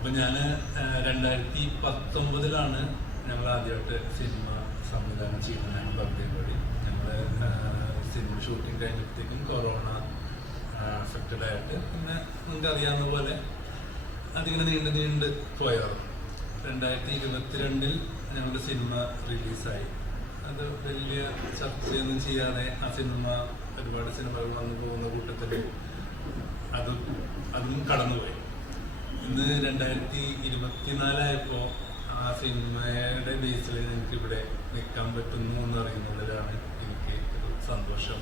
അപ്പം ഞാൻ 2019 ഞങ്ങൾ ആദ്യമായിട്ട് സിനിമ സംവിധാനം ചെയ്യുന്നത്. ഞങ്ങൾ ബർത്തയും കൂടി ഞങ്ങൾ സിനിമ ഷൂട്ടിങ് കഴിഞ്ഞപ്പോഴത്തേക്കും കൊറോണ അഫക്റ്റഡ് ആയിട്ട് പിന്നെ നിങ്ങൾക്ക് അറിയാവുന്ന പോലെ അതിങ്ങനെ നീണ്ട് പോയതാണ്. 2022 ഞങ്ങളുടെ സിനിമ റിലീസായി. അത് വലിയ ചർച്ചയൊന്നും ചെയ്യാതെ ആ സിനിമ ഒരുപാട് സിനിമകൾ വന്നു പോകുന്ന കൂട്ടത്തിൽ അതും കടന്നുപോയി. ഇന്ന് 2024 ആ സിനിമയുടെ ബേസിൽ എനിക്കിവിടെ നിൽക്കാൻ പറ്റുന്നു എന്ന് അറിയുന്നതിലാണ് എനിക്ക് ഒരു സന്തോഷം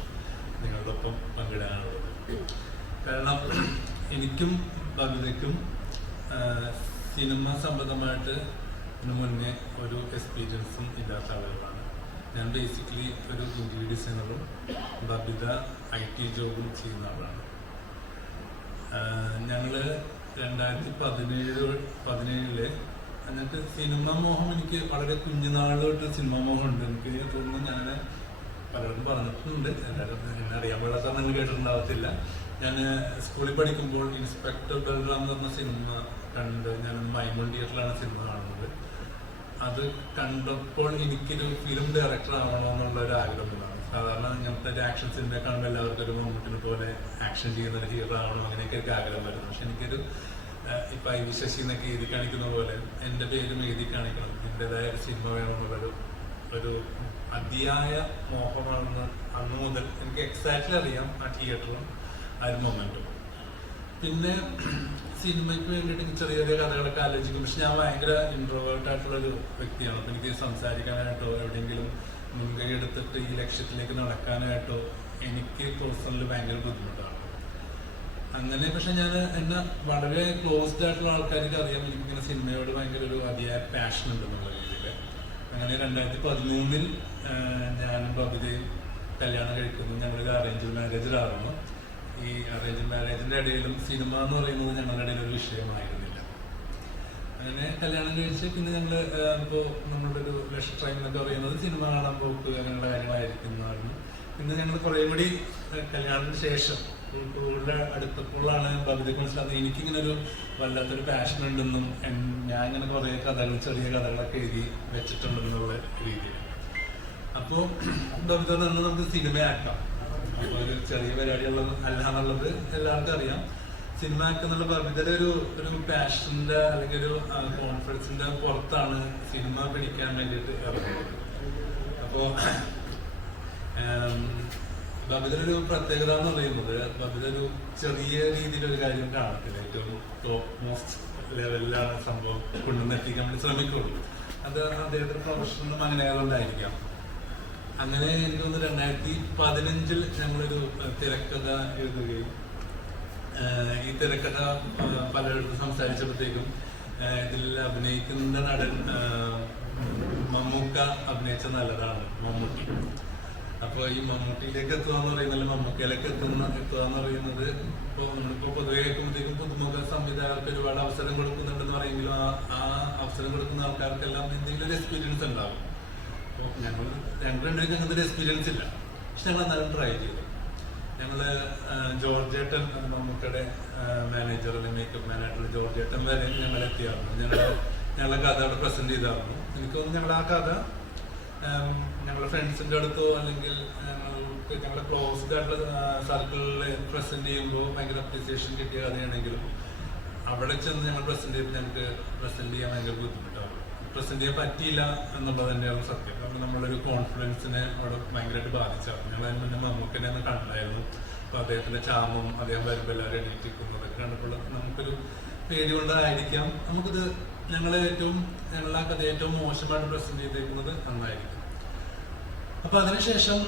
നിങ്ങളുടെ ഒപ്പം പങ്കിടാനുള്ളത്. കാരണം എനിക്കും ബബിതയ്ക്കും സിനിമ സംബന്ധമായിട്ട് ഇതിനു മുന്നേ ഒരു എക്സ്പീരിയൻസും ഇല്ലാത്ത ആളുകളാണ്. ഞാൻ ബേസിക്കലി ഒരു ഇന്റീരിയർ ഡിസൈനറും ബബിത IT ജോബും ചെയ്യുന്ന ആളാണ്. ഞങ്ങള് 2017 എന്നിട്ട് സിനിമ മോഹം എനിക്ക് വളരെ കുഞ്ഞുനാളിലോട്ട് സിനിമ മോഹം ഉണ്ട്. എനിക്ക് തോന്നുന്നു ഞാൻ പലർക്കും പറഞ്ഞിട്ടുണ്ട്, എല്ലാവരും എന്നെ അറിയാൻ പാടാത്ത നിങ്ങൾ കേട്ടിട്ടുണ്ടാവത്തില്ല. ഞാൻ സ്കൂളിൽ പഠിക്കുമ്പോൾ ഇൻസ്പെക്ടർ ബൽറാം എന്ന് പറഞ്ഞ സിനിമ കണ്ട് ഞാൻ മൈമൺ തിയേറ്ററിലാണ് സിനിമ കാണുന്നത്. അത് കണ്ടപ്പോൾ എനിക്കൊരു ഫിലിം ഡയറക്ടർ ആവണമെന്നുള്ള ഒരു ആഗ്രഹമാണ്. സാധാരണ ഇങ്ങനത്തെ ഒരു ആക്ഷൻ സിനിമ കാണുമ്പോൾ എല്ലാവർക്കും ഒരു മമ്മൂട്ടിനെ പോലെ ആക്ഷൻ ചെയ്യുന്ന ഒരു ഹീറോ ആവണം, അങ്ങനെയൊക്കെ ഒരു ആഗ്രഹം വരുന്നു. പക്ഷെ എനിക്കൊരു ഇപ്പം IV ശശി എന്നൊക്കെ എഴുതി കാണിക്കുന്ന പോലെ എൻ്റെ പേരും എഴുതി കാണിക്കണം, എൻ്റെതായ ഒരു സിനിമ വേണമെന്നുള്ളൊരു അതിയായ മോഹമാണെന്ന് അന്ന് മുതൽ എനിക്ക് എക്സാക്ട്ലി അറിയാം. ആ തിയേറ്ററും ആ ഒരു മൊമെന്റും. പിന്നെ സിനിമയ്ക്ക് വേണ്ടിയിട്ട് ചെറിയ ചെറിയ കഥകളൊക്കെ ആലോചിക്കും. പക്ഷെ ഞാൻ ഭയങ്കര ഇൻട്രോവേർട്ട് ആയിട്ടുള്ളൊരു വ്യക്തിയാണ്. അപ്പം എനിക്ക് സംസാരിക്കാനായിട്ടോ എവിടെയെങ്കിലും മുൻകൈ എടുത്തിട്ട് ഈ ലക്ഷ്യത്തിലേക്ക് നടക്കാനായിട്ടോ എനിക്ക് പേഴ്സണലി ഭയങ്കര ബുദ്ധിമുട്ടാണ്. അങ്ങനെ പക്ഷെ ഞാൻ എന്നെ വളരെ ക്ലോസ്ഡ് ആയിട്ടുള്ള ആൾക്കാർക്ക് അറിയാം എനിക്കിങ്ങനെ സിനിമയോട് ഭയങ്കര ഒരു അതിയായ പാഷൻ ഉണ്ടെന്നുള്ള രീതിയിൽ. അങ്ങനെ 2013 ഞാനും ബബിതയും കല്യാണം കഴിക്കുന്നു. ഞങ്ങളൊരു അറേഞ്ച്ഡ് മാരേജിലായിരുന്നു. ഈ അറേഞ്ച്ഡ് മാരേജിന്റെ ഇടയിലും സിനിമ എന്ന് പറയുന്നത് ഞങ്ങളുടെ ഇടയിൽ ഒരു വിഷയമായിരുന്നില്ല. അങ്ങനെ കല്യാണം കഴിച്ച് പിന്നെ ഞങ്ങള് ഇപ്പോൾ നമ്മളുടെ ഒരു ലക്ഷ ടൈം എന്നൊക്കെ പറയുന്നത് സിനിമ കാണാൻ പോക്ക് അങ്ങനെയുള്ള കാര്യങ്ങളായിരിക്കുന്നതായിരുന്നു. പിന്നെ ഞങ്ങൾ കുറേ കൂടി കല്യാണത്തിന് ശേഷം കൂടുതൽ അടുത്തപ്പോഴാണ് ബബിതയ്ക്ക് മനസ്സിലാകുന്നത് എനിക്കിങ്ങനെ ഒരു വല്ലാത്തൊരു പാഷൻ ഉണ്ടെന്നും ഞാൻ ഇങ്ങനെ കുറേ കഥകൾ ചെറിയ കഥകളൊക്കെ എഴുതി വെച്ചിട്ടുണ്ടെന്നുള്ള രീതിയിൽ. അപ്പോൾ ബബിത നിന്ന് നമുക്ക് സിനിമയാക്കാം. അപ്പോൾ ഒരു ചെറിയ പരിപാടിയുള്ള അല്ല എന്നുള്ളത് എല്ലാവർക്കും അറിയാം. സിനിമ ആക്കുന്നുള്ള ബബിതയുടെ ഒരു പാഷന്റെ അല്ലെങ്കിൽ ഒരു കോൺഫിഡൻസിന്റെ പുറത്താണ് സിനിമ പിടിക്കാൻ വേണ്ടിയിട്ട് ഇറങ്ങുന്നത്. അപ്പോൾ ബബിതയുടെ ഒരു പ്രത്യേകത എന്ന് പറയുന്നത് ബബിത ഒരു ചെറിയ രീതിയിലൊരു കാര്യം കാണത്തില്ല. ഏറ്റവും ടോപ്പ് മോസ്റ്റ് ലെവലിലാണ് സംഭവം കൊണ്ടുവന്നെത്തിക്കാൻ വേണ്ടി ശ്രമിക്കുള്ളൂ. അത് അദ്ദേഹത്തിന്റെ പ്രൊഫഷണലും അങ്ങനെ ആയതുകൊണ്ടായിരിക്കാം. അങ്ങനെ എനിക്ക് തോന്നുന്നു 2015 ഞങ്ങളൊരു തിരക്കഥ എഴുതുകയും ഈ തിരക്കഥ പലയിടത്തും സംസാരിച്ചപ്പോഴത്തേക്കും ഇതിൽ അഭിനയിക്കുന്ന നടൻ മമ്മൂക്ക അഭിനയിച്ച നല്ലതാണ് മമ്മൂട്ടി. അപ്പോൾ ഈ മമ്മൂട്ടിയിലേക്ക് എത്തുക എന്ന് പറയുന്നത് മമ്മൂക്കയിലേക്ക് എത്തുക എന്ന് പറയുന്നത് ഇപ്പോൾ നമ്മളിപ്പോൾ പൊതുവെ കേൾക്കുമ്പോഴത്തേക്കും പുതുമുഖ സംവിധായകർക്ക് ഒരുപാട് അവസരം കൊടുക്കുന്നുണ്ടെന്ന് പറയുമെങ്കിലും ആ അവസരം കൊടുക്കുന്ന ആൾക്കാർക്കെല്ലാം എന്തെങ്കിലും ഒരു എക്സ്പീരിയൻസ് ഉണ്ടാവും. അപ്പോൾ ഞങ്ങൾ രണ്ടുപേരും ഞങ്ങൾക്ക് ഒരു എക്സ്പീരിയൻസ് ഇല്ല. പക്ഷെ ഞങ്ങൾ എന്നാലും ട്രൈ ചെയ്തു. ഞങ്ങൾ ജോർജേട്ടൻ മമ്മൂക്കയുടെ മാനേജർ അല്ലെങ്കിൽ മേക്കപ്പ് മാൻ ആയിട്ടുള്ള ജോർജേട്ടൻ വരെ ഞങ്ങൾ എത്തിയായിരുന്നു. ഞങ്ങളെ കഥ അവിടെ പ്രസന്റ് ചെയ്തായിരുന്നു. എനിക്ക് തോന്നുന്നു ഞങ്ങൾ ആ കഥ ഞങ്ങളുടെ ഫ്രണ്ട്സിന്റെ അടുത്തോ അല്ലെങ്കിൽ ഞങ്ങളുടെ ക്ലോസ്ഡ് ആയിട്ടുള്ള സർക്കിളിൽ പ്രസന്റ് ചെയ്യുമ്പോൾ ഭയങ്കര അപ്രീസിയേഷൻ കിട്ടിയ കഥയാണെങ്കിലും അവിടെ ചെന്ന് ഞങ്ങൾ പ്രസന്റ് ചെയ്യുമ്പോൾ ഞങ്ങൾക്ക് പ്രസന്റ് ചെയ്യാൻ ഭയങ്കര ബുദ്ധിമുട്ടാണ്. പ്രസന്റ് ചെയ്യാൻ പറ്റിയില്ല എന്നുള്ളത് തന്നെയാണ് സത്യം. കാരണം നമ്മളൊരു കോൺഫിഡൻസിനെ അവിടെ ഭയങ്കരമായിട്ട് ബാധിച്ചായിരുന്നു. ഞങ്ങൾ അതിന് മുന്നേ മമ്മൂക്കനെ ഒന്ന് കണ്ടായിരുന്നു. അപ്പോൾ അദ്ദേഹത്തിന്റെ ചാമും അദ്ദേഹം വരുമ്പോൾ എല്ലാവരും എണീറ്റിരിക്കുന്നതൊക്കെ കണ്ടപ്പോൾ നമുക്കൊരു പേടി കൊണ്ടായിരിക്കാം നമുക്കിത് ഞങ്ങളെ ഞങ്ങളുടെ ആ കഥ ഏറ്റവും മോശമായിട്ട് പ്രസന്റ് ചെയ്തേക്കുന്നത് നന്നായിരിക്കും. അപ്പൊ അതിനുശേഷം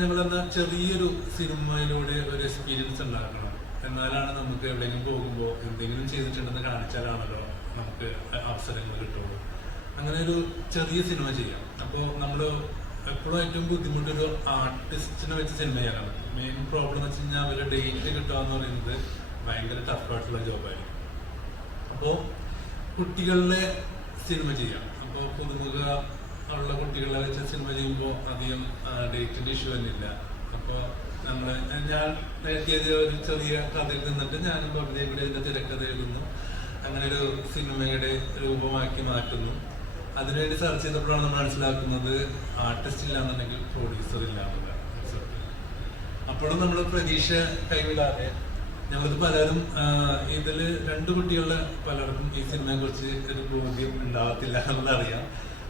ഞങ്ങളെന്താ ചെറിയൊരു സിനിമയിലൂടെ ഒരു എക്സ്പീരിയൻസ് ഉണ്ടാക്കണം. എന്നാലാണ് നമുക്ക് എവിടെയെങ്കിലും പോകുമ്പോൾ എന്തെങ്കിലും ചെയ്തിട്ടുണ്ടെന്ന് കാണിച്ചാലാണല്ലോ നമുക്ക് അവസരങ്ങൾ കിട്ടുള്ളൂ. അങ്ങനെ ഒരു ചെറിയ സിനിമ ചെയ്യാം. അപ്പോൾ നമ്മൾ എപ്പോഴും ഏറ്റവും ബുദ്ധിമുട്ടൊരു ആർട്ടിസ്റ്റിനെ വെച്ച് സിനിമ ചെയ്യാനാണ്. മെയിൻ പ്രോബ്ലം എന്ന് വെച്ച് കഴിഞ്ഞാൽ അവരുടെ ഡേറ്റ് കിട്ടുക എന്ന് പറയുന്നത് ഭയങ്കര ടഫായിട്ടുള്ള ജോബായിരിക്കും. അപ്പോൾ കുട്ടികളിലെ സിനിമ ചെയ്യാം. അപ്പോൾ പുതുമുഖ ഉള്ള കുട്ടികളെ വെച്ച് സിനിമ ചെയ്യുമ്പോൾ അധികം ഡേറ്റിന്റെ ഇഷ്യൂ തന്നെയില്ല. അപ്പോൾ ഞാൻ നേരത്തെ ഒരു ചെറിയ കഥയിൽ നിന്നിട്ട് ഞാനും ബബിതയും കൂടി അതിന്റെ തിരക്കഥ എഴുതുന്നു. അങ്ങനെ ഒരു സിനിമയുടെ രൂപമാക്കി മാറ്റുന്നു. അതിനുവേണ്ടി സെർച്ച് ചെയ്തപ്പോഴാണ് നമ്മൾ മനസ്സിലാക്കുന്നത് ആർട്ടിസ്റ്റ് ഇല്ലാന്നുണ്ടെങ്കിൽ പ്രൊഡ്യൂസർ ഇല്ലാന്നുള്ള. അപ്പോഴും നമ്മൾ പ്രതീക്ഷ കൈവിടാതെ ഞങ്ങളിത് പലരും ഇതിൽ 2 കുട്ടികളുടെ പലർക്കും ഈ സിനിമയെ കുറിച്ച് ഒരു ബോധ്യം ഉണ്ടാകത്തില്ല എന്നുള്ളത് അറിയാം.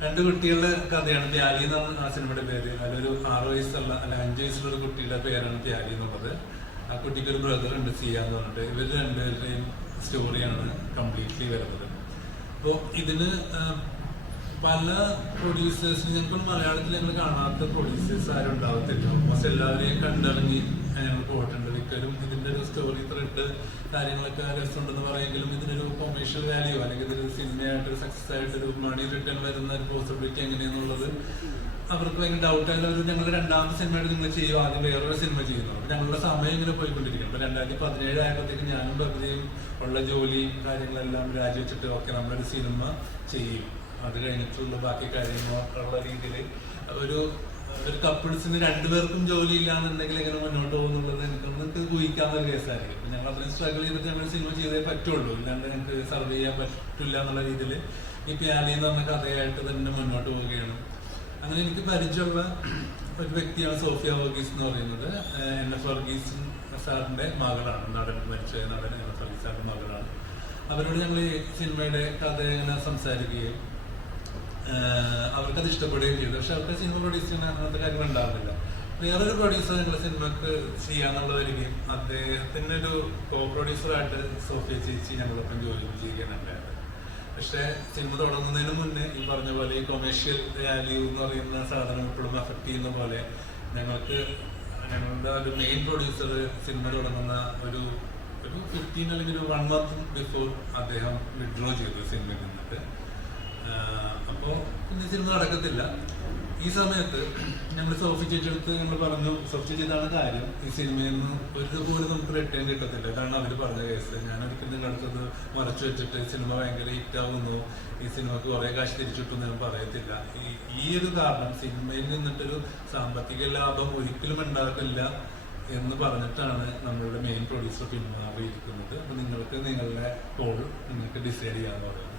2 കുട്ടികളുടെ കഥയാണ്. പ്യാലി എന്നാണ് ആ സിനിമയുടെ പേര്. അതിലൊരു 6 വയസ്സുള്ള അല്ല 5 വയസ്സുള്ള ഒരു കുട്ടിയുടെ പേരാണ് പ്യാലി എന്നുള്ളത്. ആ കുട്ടിക്ക് ഒരു ബ്രദർ ഉണ്ട്, സിയ എന്ന് പറഞ്ഞിട്ട്. ഇവർ 2 പേരുടെയും സ്റ്റോറിയാണ് കംപ്ലീറ്റ്ലി വരുന്നത്. അപ്പോൾ ഇതിന് പല പ്രൊഡ്യൂസേഴ്സിന് ഞങ്ങൾക്ക് മലയാളത്തിൽ ഞങ്ങൾ കാണാത്ത പ്രൊഡ്യൂസേഴ്സ് ആരും ഉണ്ടാവത്തില്ല. ഓൾമോസ്റ്റ് എല്ലാവരെയും കണ്ടിറങ്ങി ഞങ്ങൾ പോയിട്ടുണ്ട്. മിക്കവരും ഇതിന്റെ ഒരു സ്റ്റോറി ത്രെഡ് കാര്യങ്ങളൊക്കെ രസമുണ്ടെന്ന് പറയുമെങ്കിലും ഇതിനൊരു കൊമേഴ്ഷ്യൽ വാല്യൂ അല്ലെങ്കിൽ ഇതൊരു സിനിമയായിട്ട് സക്സസ് ആയിട്ട് ഒരു മണി റിട്ടേൺ വരുന്ന ഒരു പോസിബിലിറ്റി എങ്ങനെയാണെന്നുള്ളത് അവർക്ക് ഭയങ്കര ഡൗട്ട് ആയാലും ഒരു ഞങ്ങൾ 2ാമത്തെ സിനിമയായിട്ട് നിങ്ങൾ ചെയ്യും, ആദ്യം വേറൊരു സിനിമ ചെയ്യുന്നു. അപ്പൊ ഞങ്ങളുടെ സമയം ഇങ്ങനെ പോയിക്കൊണ്ടിരിക്കും. അപ്പൊ 2017 ആയപ്പോഴത്തേക്ക് ഞാനും ബബ്ലിയും ഉള്ള ജോലിയും കാര്യങ്ങളെല്ലാം രാജിവെച്ചിട്ട് ഓക്കെ നമ്മളൊരു സിനിമ ചെയ്യും, അത് കഴിഞ്ഞിട്ടുള്ള ബാക്കി കാര്യങ്ങളുള്ള രീതിയിൽ ഒരു കപ്പിൾസിന് 2 പേർക്കും ജോലി ഇല്ലാന്നുണ്ടെങ്കിൽ എങ്ങനെ മുന്നോട്ട് പോകുന്നുള്ളത് നിങ്ങൾക്ക് ഊഹിക്കാവുന്ന ഒരു കേസായിരിക്കും. അപ്പൊ ഞങ്ങൾ അത്രയും സ്ട്രഗിൾ ചെയ്തിട്ട് ഞങ്ങൾ സിനിമ ചെയ്തേ പറ്റുള്ളൂ, ഇല്ലാണ്ട് ഞങ്ങൾക്ക് സർവ് ചെയ്യാൻ പറ്റില്ല എന്നുള്ള രീതിയിൽ ഈ പ്യാലി എന്ന് പറഞ്ഞ കഥയായിട്ട് തന്നെ മുന്നോട്ട് പോവുകയാണ്. അങ്ങനെ എനിക്ക് പരിചയമുള്ള ഒരു വ്യക്തിയാണ് സോഫിയ വർഗീസ് എന്ന് പറയുന്നത്. NF വർഗീസ് സാറിന്റെ മകളാണ്, മരിച്ച നടൻ NF വർഗീസ് സാറിന്റെ മകളാണ്. അവരോട് ഞങ്ങൾ ഈ സിനിമയുടെ കഥ ഇങ്ങനെ സംസാരിക്കുകയും അവർക്കത് ഇഷ്ടപ്പെടുകയും ചെയ്തു. പക്ഷെ അവർക്ക് സിനിമ പ്രൊഡ്യൂസ് ചെയ്യുന്ന അങ്ങനത്തെ കാര്യങ്ങൾ ഉണ്ടാകുന്നില്ല. വേറൊരു പ്രൊഡ്യൂസർ ഞങ്ങളുടെ സിനിമക്ക് ചെയ്യാന്നുള്ള വരികയും അദ്ദേഹത്തിന്റെ ഒരു കോ പ്രൊഡ്യൂസറായിട്ട് സോഫിയ ചേച്ചി ഞങ്ങളൊപ്പം ജോലി ചെയ്യുകയാണുണ്ടായത്. പക്ഷെ സിനിമ തുടങ്ങുന്നതിന് മുന്നേ ഈ പറഞ്ഞ പോലെ ഈ കൊമേഴ്ഷ്യൽ വാല്യൂ എന്ന് പറയുന്ന സാധനം ഇപ്പോഴും അഫക്ട് ചെയ്യുന്ന പോലെ ഞങ്ങൾക്ക് ഞങ്ങളുടെ ഒരു മെയിൻ പ്രൊഡ്യൂസർ സിനിമ തുടങ്ങുന്ന ഒരു 15 അല്ലെങ്കിൽ ഒരു 1 month ബിഫോർ അദ്ദേഹം വിഡ്രോ ചെയ്തു സിനിമയിൽ നിന്നിട്ട്. അപ്പോൾ പിന്നെ സിനിമ നടക്കത്തില്ല. ഈ സമയത്ത് ഞങ്ങൾ സോഫി ചേച്ചിയെടുത്ത് ഞങ്ങൾ പറഞ്ഞു, സോഫി ചേച്ചി ഇതാണ് കാര്യം, ഈ സിനിമയിൽ നിന്ന് ഒരുപോലെ നമുക്ക് റിട്ടേൺ കിട്ടത്തില്ല. ഇതാണ് അവർ പറഞ്ഞ കേസ്. ഞാനൊരിക്കലും നിങ്ങളുടെ അടുത്തത് മറച്ചു വെച്ചിട്ട് സിനിമ ഭയങ്കര ഹിറ്റാവുന്നു, ഈ സിനിമക്ക് കുറെ കാശ് തിരിച്ചിട്ടൊന്നും ഞാൻ പറയത്തില്ല. ഈ ഒരു കാരണം സിനിമയിൽ നിന്നിട്ടൊരു സാമ്പത്തിക ലാഭം ഒരിക്കലും ഉണ്ടാകില്ല എന്ന് പറഞ്ഞിട്ടാണ് നമ്മളുടെ മെയിൻ പ്രൊഡ്യൂസർ പിന്മാറിയിരിക്കുന്നത്. അപ്പൊ നിങ്ങൾക്ക് നിങ്ങളുടെ കോൾ നിങ്ങൾക്ക് ഡിസൈഡ് ചെയ്യാന്ന് പറയുന്നത്.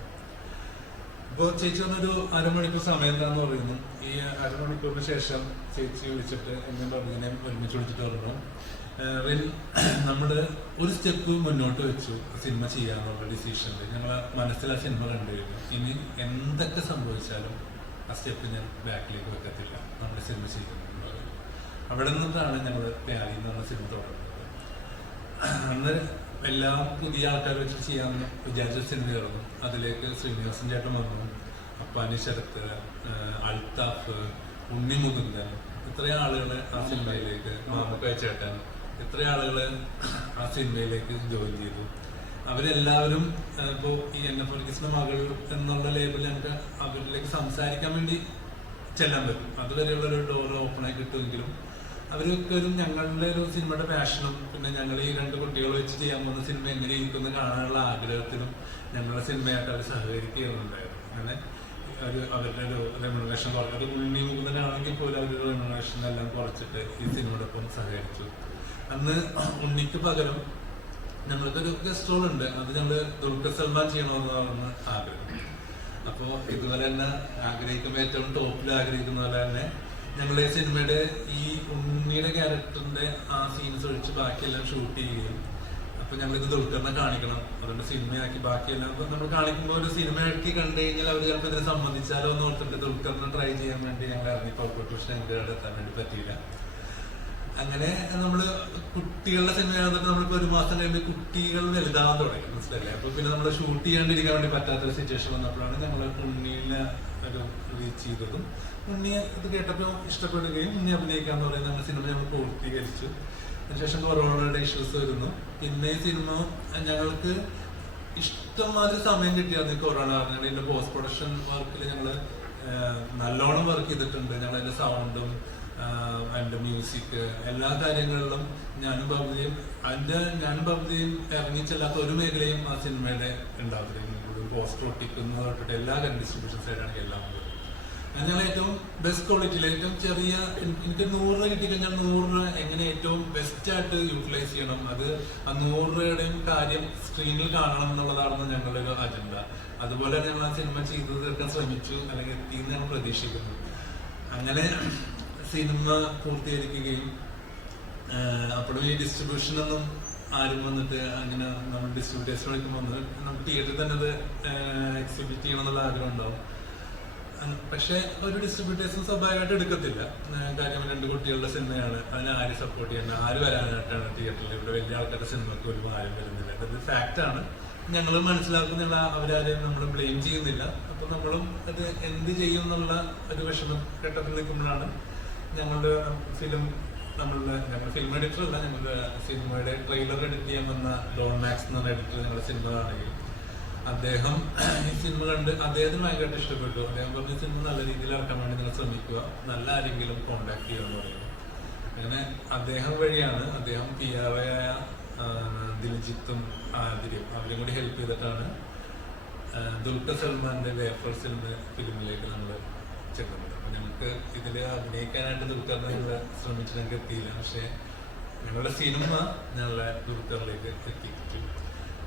അപ്പോൾ ചേച്ചി വന്നൊരു 1/2 മണിക്കൂർ സമയം എന്താന്ന് പറയുന്നു. ഈ 1/2 മണിക്കൂറിന് ശേഷം ചേച്ചി വിളിച്ചിട്ട് എന്നെ പറഞ്ഞതിനെ ഒരുമിച്ച് വിളിച്ചിട്ട് പറഞ്ഞു, നമ്മള് ഒരു സ്റ്റെപ്പ് മുന്നോട്ട് വെച്ചു സിനിമ ചെയ്യാന്നുള്ള ഡിസിഷനിൽ. ഞങ്ങളെ മനസ്സിൽ ആ സിനിമ കണ്ടുകഴിഞ്ഞു. ഇനി എന്തൊക്കെ സംഭവിച്ചാലും ആ സ്റ്റെപ്പ് ഞാൻ ബാക്കിലേക്ക് വെക്കത്തില്ല, നമ്മൾ സിനിമ ചെയ്യുന്നത്. അവിടെ നിന്നിട്ടാണ് ഞങ്ങൾ പ്യാലി എന്ന് പറഞ്ഞ സിനിമ തുടങ്ങുന്നത്. അന്ന് എല്ലാം പുതിയ ആൾക്കാർ വെച്ച് ചെയ്യാമെന്ന് വിചാരിച്ച സിനിമയായിരുന്നു. അതിലേക്ക് ശ്രീനിവാസൻ ചേട്ടൻ വന്നു, അപ്പാനി ശരത്ത്, അൽത്താഫ്, ഉണ്ണി മുകുന്ദൻ, ഇത്രയും ആളുകൾ ആ സിനിമയിലേക്ക്, മാമുക്കായ ചേട്ടൻ, ഇത്രയും ആളുകൾ ആ സിനിമയിലേക്ക് ജോയിൻ ചെയ്തു. അവരെല്ലാവരും ഇപ്പോൾ ഈ NF വർഗീസിന്റെ മകൾ എന്നുള്ള ലേബിൾ ഞങ്ങൾക്ക് അവരിലേക്ക് സംസാരിക്കാൻ വേണ്ടി ചെല്ലാൻ പറ്റും. അതുവരെയുള്ള ഒരു ഡോർ ഓപ്പണായി കിട്ടുമെങ്കിലും അവരൊക്കെ ഒരു ഞങ്ങളുടെ ഒരു സിനിമയുടെ പാഷനും പിന്നെ ഞങ്ങൾ ഈ 2 കുട്ടികൾ വെച്ച് ചെയ്യാൻ പോകുന്ന സിനിമ എങ്ങനെ ഇരിക്കുന്നു കാണാനുള്ള ആഗ്രഹത്തിലും ഞങ്ങളുടെ സിനിമയായിട്ട് അവർ സഹകരിക്കുകയുണ്ടായിരുന്നു. അങ്ങനെ അവരുടെ ഒരു റെമ്യൂണറേഷൻ കുറഞ്ഞത് ഉണ്ണി മുകുന്ദനാണെങ്കിൽ പോലും അവരുടെ റെമ്യൂണറേഷൻ എല്ലാം കുറച്ചിട്ട് ഈ സിനിമയോടൊപ്പം സഹകരിച്ചു. അന്ന് ഉണ്ണിക്ക് പകരം ഞങ്ങൾക്കൊരു ഗസ്റ്റ് റോൾ ഉണ്ട്, അത് ഞങ്ങൾ ദുൽഖർ സൽമാൻ ചെയ്യണമെന്നാണ് ആഗ്രഹം. അപ്പോൾ ഇതുപോലെ തന്നെ ആഗ്രഹിക്കുമ്പോൾ ഏറ്റവും ടോപ്പിൽ ആഗ്രഹിക്കുന്ന പോലെ തന്നെ ഞങ്ങളുടെ സിനിമയുടെ ഈ ഉണ്ണിയുടെ ക്യാരക്ടറിന്റെ ആ സീൻസ് ഒഴിച്ച് ബാക്കിയെല്ലാം ഷൂട്ട് ചെയ്യുകയും, അപ്പൊ ഞങ്ങളിത് ദുൽഖറിനെ കാണിക്കണം, അതുകൊണ്ട് സിനിമയാക്കി ബാക്കിയെല്ലാം നമ്മൾ കാണിക്കുമ്പോൾ ഒരു സിനിമയാക്കി കണ്ടു കഴിഞ്ഞാൽ അവർ ചിലപ്പോൾ ഇതിനെ സംബന്ധിച്ചാലോ എന്ന് ഓർത്തിട്ട് ദുൽഖറിനെ ട്രൈ ചെയ്യാൻ വേണ്ടി ഞങ്ങൾ ഇറങ്ങിപ്പോയി. പക്ഷെ ഞങ്ങൾക്ക് അവിടെ എത്താൻ വേണ്ടി പറ്റിയില്ല. അങ്ങനെ നമ്മള് കുട്ടികളുടെ സിനിമയാണെന്നിട്ട് നമ്മളിപ്പോ 1 മാസം കഴിയുമ്പോൾ കുട്ടികൾ വലുതാവാൻ തുടങ്ങി, മനസ്സിലല്ലേ. അപ്പൊ പിന്നെ നമ്മൾ ഷൂട്ട് ചെയ്യാണ്ടിരിക്കാൻ വേണ്ടി പറ്റാത്തൊരു സിറ്റുവേഷൻ വന്നപ്പോഴാണ് ഞങ്ങൾ ഉണ്ണിനെ ഒരു റീച്ച് ചെയ്തതും. ഉണ്ണിയെ ഇത് കേട്ടപ്പോൾ ഇഷ്ടപ്പെടുകയും ഉണ്ണി അഭിനയിക്കാന്ന് പറയുന്ന നമ്മുടെ സിനിമ ഞങ്ങൾ പൂർത്തീകരിച്ചു. അതിനുശേഷം കൊറോണയുടെ ഇഷ്യൂസ് വരുന്നു. പിന്നെ ഈ സിനിമ ഞങ്ങൾക്ക് ഇഷ്ടംമാതിരി സമയം കിട്ടിയായിരുന്നു ഈ കൊറോണ പറഞ്ഞാൽ. ഇതിന്റെ പോസ്റ്റ് പ്രൊഡക്ഷൻ വർക്കിൽ ഞങ്ങള് നല്ലോണം വർക്ക് ചെയ്തിട്ടുണ്ട്. ഞങ്ങൾ അതിന്റെ സൗണ്ടും അതിന്റെ മ്യൂസിക് എല്ലാ കാര്യങ്ങളിലും ഞാനും ബബ്ലിയും ഇറങ്ങിച്ചെല്ലാത്ത ഒരു മേഖലയും ആ സിനിമയുടെ ഉണ്ടാവില്ല. പോസ്റ്റർ ഒട്ടിക്കുന്നത് തൊട്ടിട്ട് എല്ലാ ഡിസ്ട്രിബ്യൂഷൻ സൈഡാണെങ്കിൽ എല്ലാം. ഞങ്ങൾ ഏറ്റവും ബെസ്റ്റ് ക്വാളിറ്റിയിൽ ഏറ്റവും ചെറിയ എനിക്ക് 100 രൂപ കിട്ടിക്കഴിഞ്ഞാൽ 100 രൂപ എങ്ങനെ ഏറ്റവും ബെസ്റ്റ് ആയിട്ട് യൂട്ടിലൈസ് ചെയ്യണം, അത് ആ 100 രൂപയുടെയും കാര്യം സ്ക്രീനിൽ കാണണം എന്നുള്ളതാണ് ഞങ്ങളുടെ ഒരു അജണ്ട. അതുപോലെ ഞങ്ങൾ ആ സിനിമ ചെയ്തു തീർക്കാൻ ശ്രമിച്ചു, അല്ലെങ്കിൽ എത്തിയെന്ന് ഞങ്ങൾ പ്രതീക്ഷിക്കുന്നു. അങ്ങനെ സിനിമ പൂർത്തീകരിക്കുകയും അപ്പോഴും ഈ ഡിസ്ട്രിബ്യൂഷനൊന്നും ആരും വന്നിട്ട് അങ്ങനെ നമ്മൾ ഡിസ്ട്രിബ്യൂട്ടേഴ്സിനൊക്കെ വന്ന് നമുക്ക് തിയേറ്ററിൽ തന്നെ അത് എക്സിബിറ്റ് ചെയ്യണം എന്നുള്ള ആഗ്രഹം ഉണ്ടാവും. പക്ഷെ ഒരു ഡിസ്ട്രിബ്യൂട്ടേഴ്സും സ്വാഭാവികമായിട്ട് എടുക്കത്തില്ല. കാര്യം 2 കുട്ടികളുടെ സിനിമയാണ്, അതിനെ ആരും സപ്പോർട്ട് ചെയ്യാൻ ആര് വരാനായിട്ടാണ് തിയേറ്ററിൽ? ഇവിടെ വലിയ ആൾക്കാരുടെ സിനിമയ്ക്ക് ഒരു ആരും വരുന്നില്ല. അത് ഫാക്റ്റാണ്. ഞങ്ങൾ മനസ്സിലാക്കുന്നില്ല, അവരാരെയും നമ്മൾ ബ്ലെയിം ചെയ്യുന്നില്ല. അപ്പൊ നമ്മളും അത് എന്ത് ചെയ്യും എന്നുള്ള ഒരു വിഷമം ഘട്ടത്തിൽ നിൽക്കുമ്പോഴാണ് ഞങ്ങളുടെ ഞങ്ങൾ ഫിലിം എഡിറ്റർ അല്ല, ഞങ്ങളുടെ സിനിമയുടെ ട്രെയിലർ എഡിറ്റ് ചെയ്യാൻ വന്ന ഡോൺ മാക്സ് എന്ന് പറഞ്ഞ എഡിറ്റർ ഞങ്ങളുടെ സിനിമ കാണുകയും അദ്ദേഹം ഈ സിനിമ കണ്ട് അദ്ദേഹത്തിന് ഭയങ്കരമായിട്ട് ഇഷ്ടപ്പെട്ടു. അദ്ദേഹം പറഞ്ഞ സിനിമ നല്ല രീതിയിൽ ഇറക്കാൻ വേണ്ടി നിങ്ങൾ ശ്രമിക്കുക, നല്ല ആരെങ്കിലും കോണ്ടാക്ട് ചെയ്യുമെന്ന് പറയുന്നു. അങ്ങനെ അദ്ദേഹം വഴിയാണ്, അദ്ദേഹം PR ആയ ദിൽജിത്തും ആതിരയും അവരും കൂടി ഹെൽപ്പ് ചെയ്തിട്ടാണ് ദുൽഖർ സൽമാന്റെ വേഫേഴ്സ് എന്ന ഫിലിമിലേക്ക് നമ്മൾ ചെല്ലുന്നത്. അപ്പൊ ഞങ്ങൾക്ക് ഇതിൽ അഭിനയിക്കാനായിട്ട് ദുൽഖറിനെ ഞങ്ങൾ ശ്രമിച്ചു, ഞങ്ങൾക്ക് എത്തിയില്ല. പക്ഷെ ഞങ്ങളുടെ സിനിമ ഞങ്ങളെ ദുൽഖറിലേക്ക് എത്തിച്ചു.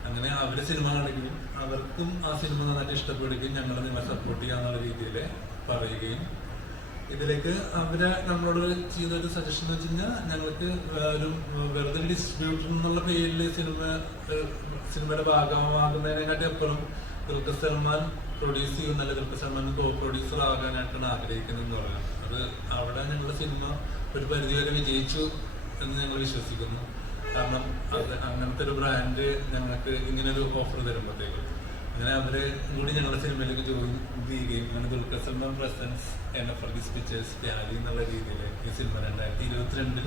അങ്ങനെ അവര് സിനിമ കാണുകയും അവർക്കും ആ സിനിമ നന്നായിട്ട് ഇഷ്ടപ്പെടുകയും ഞങ്ങളെ നിങ്ങളെ സപ്പോർട്ട് ചെയ്യാന്നുള്ള രീതിയിൽ പറയുകയും ഇതിലേക്ക് അവരെ നമ്മളോട് ചെയ്തൊരു സജഷൻ എന്ന് വെച്ച് കഴിഞ്ഞാൽ ഞങ്ങൾക്ക് ഒരു വെറുതെ ഡിസ്ട്രിബ്യൂട്ടർ എന്നുള്ള പേരിൽ സിനിമയുടെ ഭാഗമാകുന്നതിനെക്കാട്ടി അപ്പുറം ദുൽഖർ സൽമാൻ പ്രൊഡ്യൂസ് ചെയ്യുന്ന, അല്ലെങ്കിൽ ദുൽഖർ സൽമാൻ കോ പ്രൊഡ്യൂസർ ആകാനായിട്ടാണ് ആഗ്രഹിക്കുന്നതെന്ന് പറയാം. അത് അവിടെ ഞങ്ങളുടെ സിനിമ ഒരു പരിധിവരെ വിജയിച്ചു എന്ന് ഞങ്ങൾ വിശ്വസിക്കുന്നു. കാരണം അത് അങ്ങനത്തെ ഒരു ബ്രാൻഡ് ഞങ്ങൾക്ക് ഇങ്ങനൊരു ഓഫർ തരുമ്പോഴത്തേക്കും അങ്ങനെ അവരെ കൂടി ഞങ്ങളുടെ സിനിമയിലേക്ക് ജോയിൻ ചെയ്യുകയും അങ്ങനെ Dulquer Salmaan presents NFRG's pictures Pyaari എന്നുള്ള രീതിയിൽ ഈ സിനിമ 2022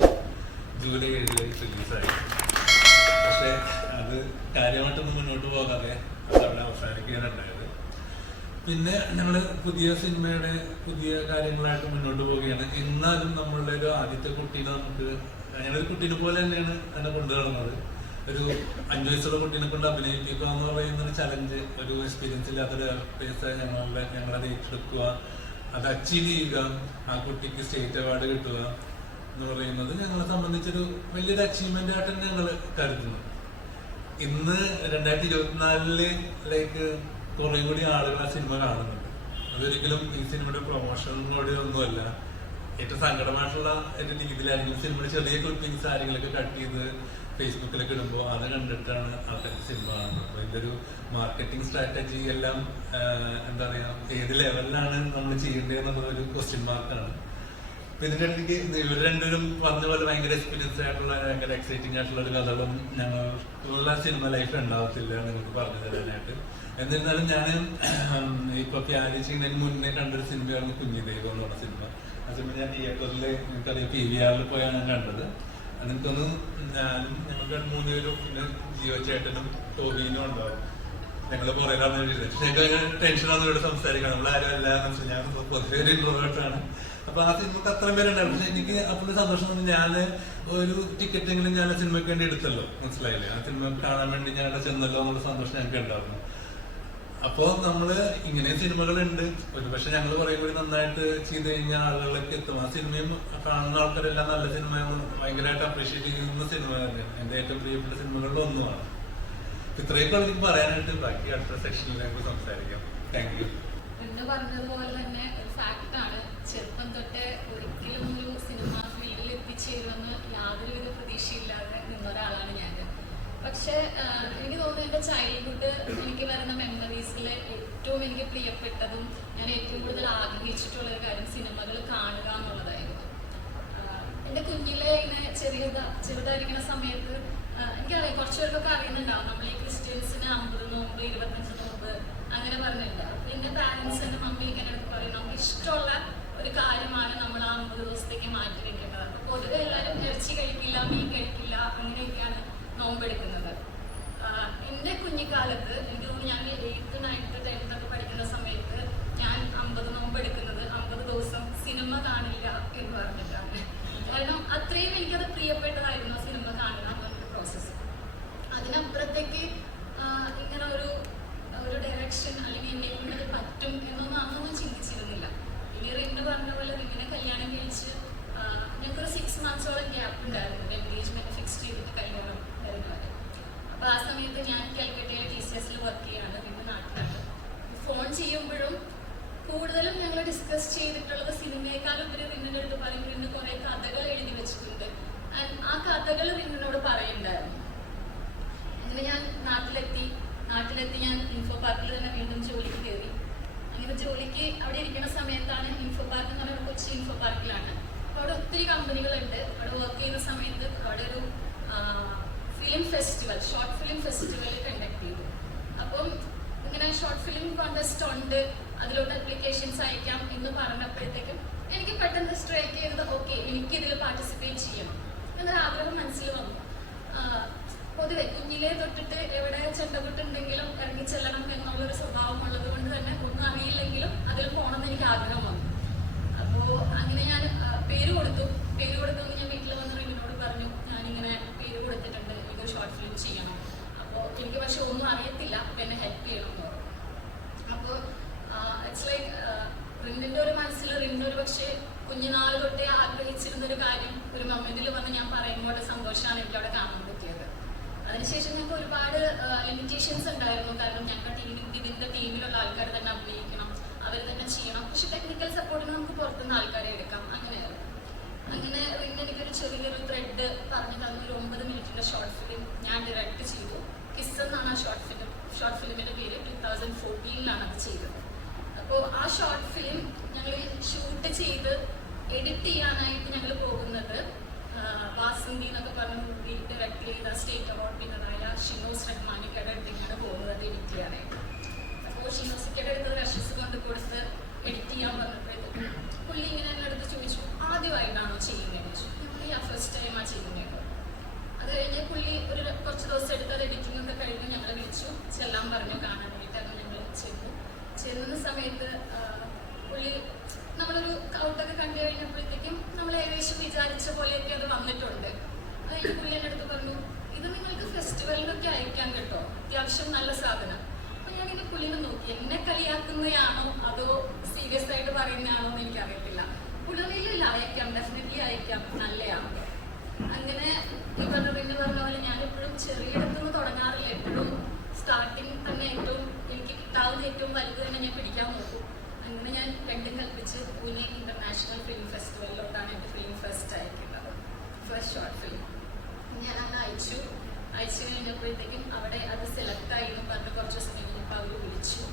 ജൂലൈ 7 റിലീസായി. പക്ഷെ അത് കാര്യമായിട്ടൊന്നും മുന്നോട്ട് പോകാതെ അതവിടെ അവസാനിക്കുകയാണുണ്ടായത്. പിന്നെ ഞങ്ങൾ പുതിയ സിനിമയുടെ പുതിയ കാര്യങ്ങളായിട്ട് മുന്നോട്ട് പോവുകയാണ്. എന്നാലും നമ്മളുടെ ഒരു ആദ്യത്തെ കുട്ടീനെ നമുക്ക് ഞങ്ങളൊരു കുട്ടീനെ പോലെ തന്നെയാണ് അതിനെ കൊണ്ടുനടന്നത്. ഒരു 5 വയസ്സുള്ള കുട്ടീനെ കൊണ്ട് അഭിനയിപ്പിക്കുക എന്ന് പറയുന്ന ഒരു ചലഞ്ച്, ഒരു എക്സ്പീരിയൻസ് ഇല്ലാത്തൊരു പേഴ്സായി ഞങ്ങളത് ഏറ്റെടുക്കുക, അത് അച്ചീവ് ചെയ്യുക, ആ കുട്ടിക്ക് സ്റ്റേറ്റ് അവാർഡ് കിട്ടുക എന്ന് പറയുന്നത് ഞങ്ങളെ സംബന്ധിച്ചൊരു വലിയൊരു അച്ചീവ്മെന്റ് ആയിട്ട് തന്നെ ഞങ്ങൾ കരുതുന്നു. ഇന്ന് 2024 കുറെ കൂടി ആളുകൾ ആ സിനിമ കാണുന്നുണ്ട്. അതൊരിക്കലും ഈ സിനിമയുടെ പ്രൊമോഷനോട് ഒന്നുമല്ല. ഏറ്റവും സങ്കടമായിട്ടുള്ള എന്റെ രീതിയിലായിരിക്കും സിനിമയുടെ ചെറിയ ക്ലിപ്പിംഗ്സ് ആരെങ്കിലൊക്കെ കട്ട് ചെയ്ത് ഫേസ്ബുക്കിലൊക്കെ ഇടുമ്പോൾ അത് കണ്ടിട്ടാണ് ആൾക്കാർ സിനിമ കാണുന്നത്. അപ്പൊ ഇതൊരു മാർക്കറ്റിംഗ് സ്ട്രാറ്റജി എല്ലാം എന്താ പറയാ, ഏത് ലെവലിലാണ് നമ്മൾ ചെയ്യേണ്ടതെന്നുള്ള ഒരു ക്വസ്റ്റ്യൻ മാർക്കാണ്. അപ്പൊ ഇതിന്റെ ഇടയ്ക്ക് ഇവർ രണ്ടുപേരും പറഞ്ഞ പോലെ ഭയങ്കര എക്സ്പീരിയൻസ് ആയിട്ടുള്ള ഭയങ്കര എക്സൈറ്റിംഗ് ആയിട്ടുള്ള ഒരു കഥകളും ഞങ്ങളുള്ള സിനിമ ലൈഫ് ഉണ്ടാവത്തില്ല നിങ്ങൾക്ക് പറഞ്ഞു തരാനായിട്ട്. എന്നിരുന്നാലും ഞാൻ ഇപ്പൊ പ്യാരി ചെയ്യുന്നതിന് മുന്നേ കണ്ടൊരു സിനിമയായിരുന്നു കുഞ്ഞിദേവം എന്ന് പറഞ്ഞ സിനിമ. ആ സിനിമ ഞാൻ തിയേറ്ററിൽ എനിക്കറിയാം PVR പോയാണ് ഞാൻ കണ്ടത്. എനിക്കൊന്ന് ഞാനും ഞങ്ങൾക്ക് 3 പേരും പിന്നെ ജിയോ ചേട്ടനും ടോബീനും ഉണ്ടാവും. ഞങ്ങൾ പുറകിലാണ് എഴുതിയത്. പക്ഷെ ഞങ്ങൾക്ക് ടെൻഷനൊന്നും ഇവിടെ സംസാരിക്കണം, നമ്മളാരും എല്ലാം ഞാൻ പൊതുവെ ഒരു ഇൻട്രോവേർട്ടാണ്. അപ്പൊ ആ സിനിമക്ക് അത്രയും പേരുണ്ടായിരുന്നു. പക്ഷെ എനിക്ക് അപ്പോഴും സന്തോഷം തോന്നി, ഞാൻ ഒരു ടിക്കറ്റെങ്കിലും ഞാൻ ആ സിനിമയ്ക്ക് വേണ്ടി എടുത്തല്ലോ, മനസ്സിലായില്ലേ? ആ സിനിമ കാണാൻ വേണ്ടി ഞാൻ അവിടെ ചെന്നല്ലോ എന്നുള്ള സന്തോഷം ഞങ്ങൾക്ക് ഉണ്ടായിരുന്നു. അപ്പോ നമ്മള് ഇങ്ങനെ സിനിമകളുണ്ട്. ഒരുപക്ഷെ ഞങ്ങൾ കുറെ കൂടി നന്നായിട്ട് ചെയ്ത് കഴിഞ്ഞാൽ ആളുകളിലേക്ക് എത്തും. ആ സിനിമയും കാണുന്ന ആൾക്കാരെല്ലാം നല്ല സിനിമയും ഭയങ്കരമായിട്ട് അപ്രീഷിയേറ്റ് ചെയ്യുന്ന സിനിമ തന്നെയാണ്. എന്റെ ഏറ്റവും പ്രിയപ്പെട്ട സിനിമകളിൽ ഒന്നുമാണ്. ഇത്രയൊക്കെ എനിക്ക് പറയാനായിട്ട്. ബാക്കി അടുത്ത സെക്ഷനിൽ ഞങ്ങൾക്ക് സംസാരിക്കാം. Thank you. പറഞ്ഞതുപോലെ തന്നെ ഒരു ഫാക്ടാണ്, ചെറുപ്പം തൊട്ടേ ഒരിക്കലും ഒരു സിനിമ ഫീൽഡിൽ എത്തിച്ചേരുമെന്ന് യാതൊരുവിധ പ്രതീക്ഷയില്ലാതെ നിന്ന ഒരാളാണ് ഞാൻ. പക്ഷെ എനിക്ക് തോന്നുന്നു എൻ്റെ ചൈൽഡ്ഹുഡ് എനിക്ക് വരുന്ന മെമ്മറീസിൽ ഏറ്റവും എനിക്ക് പ്രിയപ്പെട്ടതും ഞാൻ ഏറ്റവും കൂടുതൽ ആഗ്രഹിച്ചിട്ടുള്ള ഒരു കാര്യം സിനിമകൾ കാണുക എന്നുള്ളതായിരുന്നു. എൻ്റെ കുഞ്ഞിലെ ഇങ്ങനെ ചെറുതായിരിക്കുന്ന സമയത്ത് എനിക്കറിയാം, കുറച്ചു പേർക്കൊക്കെ അറിയുന്നുണ്ടാവും, നമ്മൾ ഈ ക്രിസ്ത്യൻസിന് 50 നോമ്പ് 25 നോമ്പ് അങ്ങനെ പറഞ്ഞിട്ടുണ്ടാവും. എൻ്റെ പാരൻസ് എൻ്റെ മമ്മി ഇങ്ങനെ എടുത്ത് പറയും, നമുക്ക് ഇഷ്ടമുള്ള ഒരു കാര്യമാണ് നമ്മൾ ആ 50 ദിവസത്തേക്ക് മാറ്റി വെക്കേണ്ടത്. അപ്പോൾ പൊതുവെ എല്ലാവരും ഇറച്ചി കഴിക്കില്ല, മീൻ കഴിക്കില്ല, അങ്ങനെയൊക്കെയാണ് നോമ്പെടുക്കുന്നത്. എൻ്റെ കുഞ്ഞിക്കാലത്ത് എനിക്ക് തോന്നുന്നു ഞാൻ 8th 9th 10th ഒക്കെ പഠിക്കുന്ന സമയത്ത് ഞാൻ 50 നോമ്പെടുക്കുന്നത് 50 ദിവസം സിനിമ കാണില്ല എന്ന് പറഞ്ഞിട്ടാണ്. കാരണം അത്രയും എനിക്കത് പ്രിയപ്പെട്ടതായിരുന്നു സിനിമ കാണുക എന്നൊരു പ്രോസസ്സ്. അതിനപ്പുറത്തേക്ക് ഇങ്ങനെ ഒരു ഡയറക്ഷൻ അല്ലെങ്കിൽ എന്നെ കൊണ്ട് പറ്റും എന്നൊന്നും അന്നൊന്നും ചിന്തിച്ചിരുന്നില്ല. ഇനി ചെയ്യുമ്പോഴും കൂടുതലും ഞങ്ങൾ ഡിസ്കസ് ചെയ്തിട്ടുള്ളത് സിനിമയെക്കാളും ഉപരി റിന്നിന്റെ അടുത്ത് പറയും, റിന്ന് കുറെ കഥകൾ എഴുതി വെച്ചിട്ടുണ്ട്, ആ കഥകൾ റിന്നിനോട് പറയുണ്ടായിരുന്നു. അങ്ങനെ ഞാൻ നാട്ടിലെത്തി ഞാൻ ഇൻഫോ പാർക്കിൽ തന്നെ വീണ്ടും ജോലിക്ക് കയറി. അങ്ങനെ ജോലിക്ക് അവിടെ ഇരിക്കുന്ന സമയത്താണ് ഇൻഫോ പാർക്ക് എന്ന് പറയുന്നത് കൊച്ചി ഇൻഫോ പാർക്കിലാണ്. അപ്പോൾ അവിടെ ഒത്തിരി കമ്പനികളുണ്ട്. അവിടെ വർക്ക് ചെയ്യുന്ന സമയത്ത് അവിടെ ഒരു film festival, short film festival conduct ചെയ്തു. അപ്പം ഇങ്ങനെ ഷോർട്ട് ഫിലിം കോൺടെസ്റ്റ് ഉണ്ട്, അതിലോട്ട് അപ്ലിക്കേഷൻസ് അയക്കാം എന്ന് പറഞ്ഞപ്പോഴത്തേക്കും എനിക്ക് പെട്ടെന്ന് സ്ട്രൈക്ക് ചെയ്തത് ഓക്കെ എനിക്ക് ഇതിൽ പാർട്ടിസിപ്പേറ്റ് ചെയ്യണം എന്നൊരു ആഗ്രഹം മനസ്സിൽ വന്നു. പൊതുവെ കുഞ്ഞിലേ തൊട്ടിട്ട് എവിടെ ചെണ്ടകൊട്ടുണ്ടെങ്കിലും ഇറങ്ങിച്ചെല്ലണം എന്നുള്ളൊരു സ്വഭാവം ഉള്ളത് കൊണ്ട് തന്നെ ഒന്നും അറിയില്ലെങ്കിലും അതിൽ പോകണമെന്ന് എനിക്ക് ആഗ്രഹം വന്നു. അപ്പോൾ അങ്ങനെ ഞാൻ പേര് കൊടുത്തു ഞാൻ വീട്ടിൽ വന്ന് റിങ്ങിനോട് പറഞ്ഞു ഞാനിങ്ങനെ പേര് കൊടുത്തിട്ടുണ്ട്, എനിക്കൊരു ഷോർട്ട് ഫിലിം ചെയ്യണം. അപ്പോൾ എനിക്ക് പക്ഷെ ഒന്നും അറിയത്തില്ല, അപ്പോൾ എന്നെ ഹെൽപ്പ് ചെയ്യണം എന്ന് പറഞ്ഞു. അപ്പോൾ ഇറ്റ്സ് ലൈക്ക് റിന്നിന്റെ ഒരു മനസ്സിൽ റിന്ന് ഒരു പക്ഷേ കുഞ്ഞുനാൾ തൊട്ടേ ആഗ്രഹിച്ചിരുന്നൊരു കാര്യം ഒരു മൊമെന്റിൽ വന്ന് ഞാൻ പറയുമ്പോൾ സന്തോഷമാണ് എനിക്ക് അവിടെ കാണാൻ പറ്റിയത്. അതിനുശേഷം ഞങ്ങൾക്ക് ഒരുപാട് ലിമിറ്റേഷൻസ് ഉണ്ടായിരുന്നു. കാരണം ഞങ്ങളുടെ ഇതിന്റെ ടീമിലുള്ള ആൾക്കാർ തന്നെ അഭിനയിക്കണം, അവർ തന്നെ ചെയ്യണം. പക്ഷെ ടെക്നിക്കൽ സപ്പോർട്ടിന് നമുക്ക് പുറത്തുനിന്ന് ആൾക്കാരെ എടുക്കാം. അങ്ങനെയായിരുന്നു. അങ്ങനെ റിന്ന് എനിക്കൊരു ചെറിയൊരു ത്രെഡ് പറഞ്ഞു തന്ന ഒരു 9 മിനിറ്റിന്റെ ഷോർട്ട് ഫിലിം ഞാൻ ഡയറക്റ്റ് ചെയ്തു. കിസ് എന്നാണ് ആ ഷോർട്ട് ഫിലിമിന്റെ പേര്. 2014 അത് ചെയ്തത്. അപ്പോൾ ആ ഷോർട്ട് ഫിലിം ഞങ്ങൾ ഷൂട്ട് ചെയ്ത് എഡിറ്റ് ചെയ്യാനായിട്ട് ഞങ്ങൾ പോകുന്നത് വാസന്തി എന്നൊക്കെ പറഞ്ഞ മൂവി ഡയറക്ട് ചെയ്ത സ്റ്റേറ്റ് അവാർഡ് വിന്നറായ ഷിനോസ് റഹ്മാനിക്കയുടെ അടുത്തേക്കാണ് പോകുന്നത് എഡിറ്റ് ചെയ്യാനായിട്ട്. അപ്പോൾ ഷിനോസിക്കയുടെ അടുത്ത് റഷസ് കൊണ്ട് കൊടുത്ത് എഡിറ്റ് ചെയ്യാൻ പറഞ്ഞപ്പോഴത്തേക്കും പുള്ളി ഇങ്ങനെ എൻ്റെ അടുത്ത് ചോദിച്ചു ആദ്യമായിട്ടാണോ ചെയ്യുന്നതെന്ന് ചോദിച്ചു. പുള്ളി ഫസ്റ്റ് ടൈമാണ് ചെയ്യുന്നത്. അത് കഴിഞ്ഞ് പുള്ളി ഒരു കുറച്ച് ദിവസം എടുത്ത് അത് എഡിറ്റിംഗ് ഒക്കെ കഴിഞ്ഞ് ഞങ്ങളെ വിളിച്ചു, ചെല്ലാൻ പറഞ്ഞു കാണാനായിട്ട്. അങ്ങനെ ഞങ്ങൾ ചെല്ലുന്ന സമയത്ത് പുള്ളി നമ്മളൊരു ഔട്ടൊക്കെ കണ്ടു കഴിഞ്ഞപ്പോഴത്തേക്കും നമ്മൾ ഏകദേശം വിചാരിച്ച പോലെയൊക്കെ അത് വന്നിട്ടുണ്ട്. അത് കഴിഞ്ഞ് പുള്ളി എൻ്റെ അടുത്ത് പറഞ്ഞു ഇത് നിങ്ങൾക്ക് ഫെസ്റ്റിവലിനൊക്കെ അയക്കാൻ കേട്ടോ, അത്യാവശ്യം നല്ല സാധനം. അപ്പൊ ഞാൻ ഇങ്ങനെ പുള്ളിനെ നോക്കി, എന്നെ കളിയാക്കുന്നതാണോ അതോ സീരിയസ് ആയിട്ട് പറയുന്നതാണോ എന്ന് എനിക്കറിയത്തില്ല. പുള്ളിയില്ല അയക്കാം, ഡെഫിനറ്റ്ലി അയക്കാം, നല്ലതാണ്. അങ്ങനെ ഈ പറഞ്ഞ പോലെ ഞാനെപ്പോഴും ചെറിയിടത്തുനിന്ന് തുടങ്ങാറില്ല. എപ്പോഴും സ്റ്റാർട്ടിങ് തന്നെ എനിക്ക് കിട്ടാവുന്ന ഏറ്റവും വലുത് തന്നെ ഞാൻ പിടിക്കാൻ നോക്കും. അങ്ങനെ ഞാൻ രണ്ടും കൽപ്പിച്ച് പൂനെ ഇന്റർനാഷണൽ ഫിലിം ഫെസ്റ്റിവലിലോട്ടാണ് എൻ്റെ ഫിലിം ഫസ്റ്റ് അയക്കുന്നത്, ഫസ്റ്റ് ഷോർട്ട് ഫിലിം. ഞാൻ അത് അയച്ചു കഴിഞ്ഞപ്പോഴത്തേക്കും അവിടെ അത് സെലക്ട് ആയി എന്ന് പറഞ്ഞ് കുറച്ച് ദിവസം കഴിഞ്ഞപ്പോൾ അവർ വിളിച്ചു.